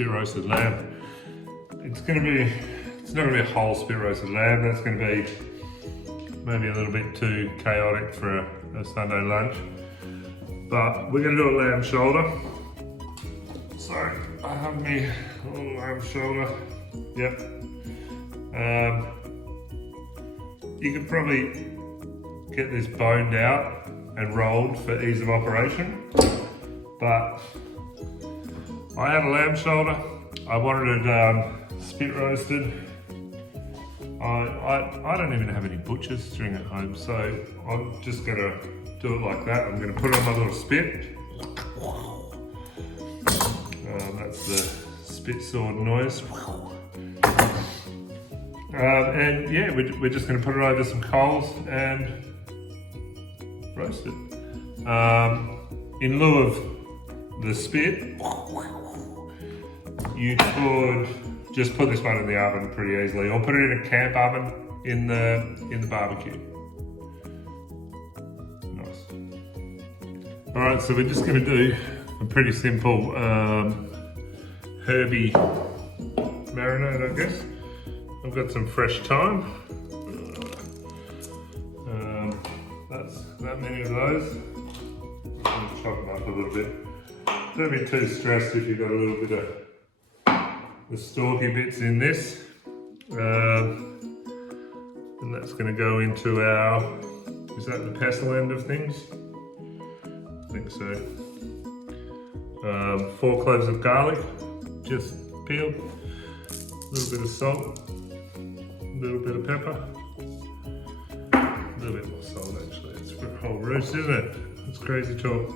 spit roasted lamb. It's not gonna be a whole spit roasted lamb. That's gonna be maybe a little bit too chaotic for a Sunday lunch. But we're gonna do a lamb shoulder. So I have me little lamb shoulder. Yep. You could probably get this boned out and rolled for ease of operation, but I had a lamb shoulder. I wanted it spit roasted. I don't even have any butcher's string at home, so I'm just gonna do it like that. I'm gonna put it on my little spit. That's the spit sword noise. And yeah, we're just going to put it over some coals and roast it. In lieu of the spit, you could just put this one in the oven pretty easily, or put it in a camp oven in the barbecue. Nice. All right, so we're just going to do a pretty simple herby marinade, I guess. I've got some fresh thyme. That's that many of those. I'm going to chop them up a little bit. Don't be too stressed if you've got a little bit of the stalky bits in this. And that's going to go into our, is that the pestle end of things? I think so. 4 cloves of garlic, just peeled. A little bit of salt. A little bit of pepper, a little bit more salt actually. It's for a whole roast, isn't it? It's crazy talk.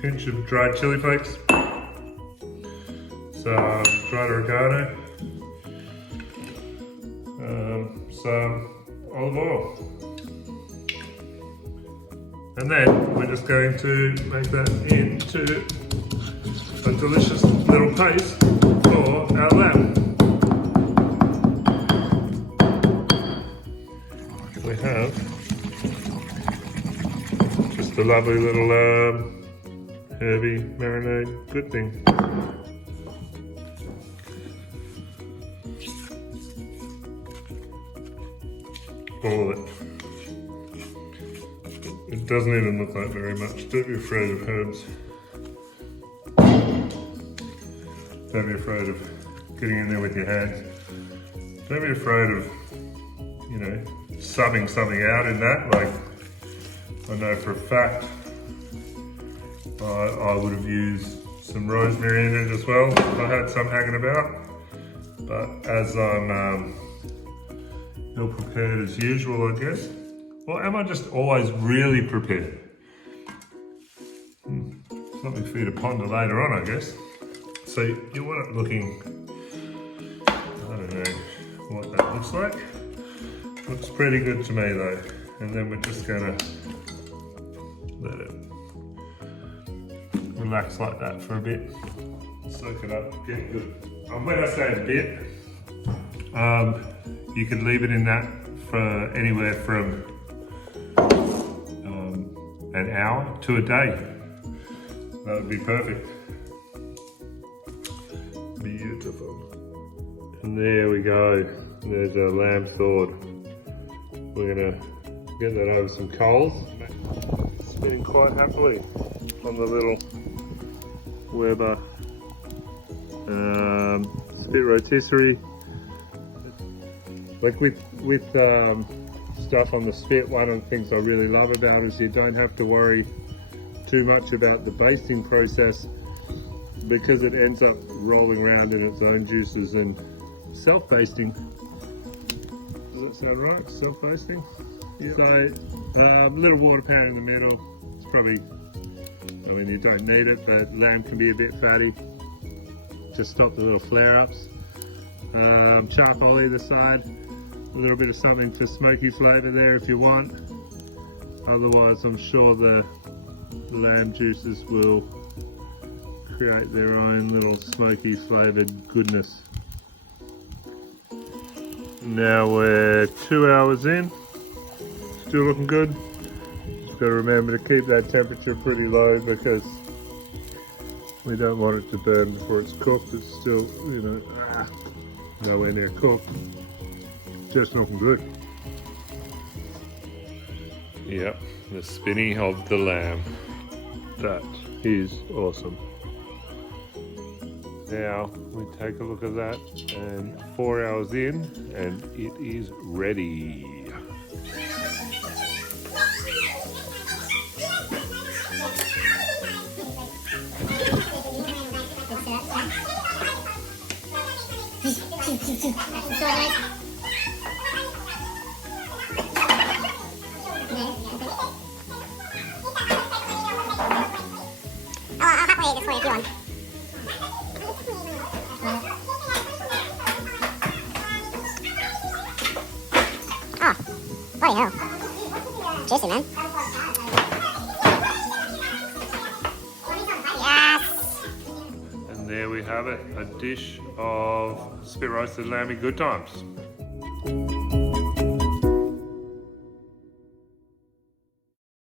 Pinch of dried chili flakes, some dried oregano, some olive oil. And then we're just going to make that into a delicious little paste for our lamb. We have just a lovely little herby marinade, good thing. All of it. It doesn't even look like very much. Don't be afraid of herbs. Don't be afraid of getting in there with your hands. Don't be afraid of, you know, subbing something out in that. Like, I know for a fact I would have used some rosemary in it as well if I had some hanging about. But as I'm ill prepared as usual, I guess. Or am I just always really prepared? Something for you to ponder later on, I guess. So you want it looking, I don't know what that looks like. Looks pretty good to me though. And then we're just gonna let it relax like that for a bit. Soak it up, get good. When I say a bit, you could leave it in that for anywhere from an hour to a day. That would be perfect. Beautiful. And there we go. There's our lamb thawed. We're gonna get that over some coals. Spinning quite happily on the little Weber spit rotisserie. Like with stuff on the spit, one of the things I really love about it is you don't have to worry too much about the basting process, because it ends up rolling around in its own juices and self-basting. Does that sound right? Self-basting? Yep. So, little water pan in the middle. It's probably, I mean, you don't need it, but lamb can be a bit fatty. Just stop the little flare-ups. Charcoal either side. A little bit of something for smoky flavour there if you want. Otherwise, I'm sure the lamb juices will create their own little smoky flavoured goodness. Now we're 2 hours in. Still looking good. Just got to remember to keep that temperature pretty low, because We don't want it to burn before it's cooked. It's still, you know, nowhere near cooked. Just looking good. Yep, the spinning of the lamb. That is awesome. Now we take a look at that, and 4 hours in, and it is ready. I'll happily eat this for you if you want. Oh, bloody hell. Juicy, man. Yes! And there we have it, a dish of spit roasted lamb in good times.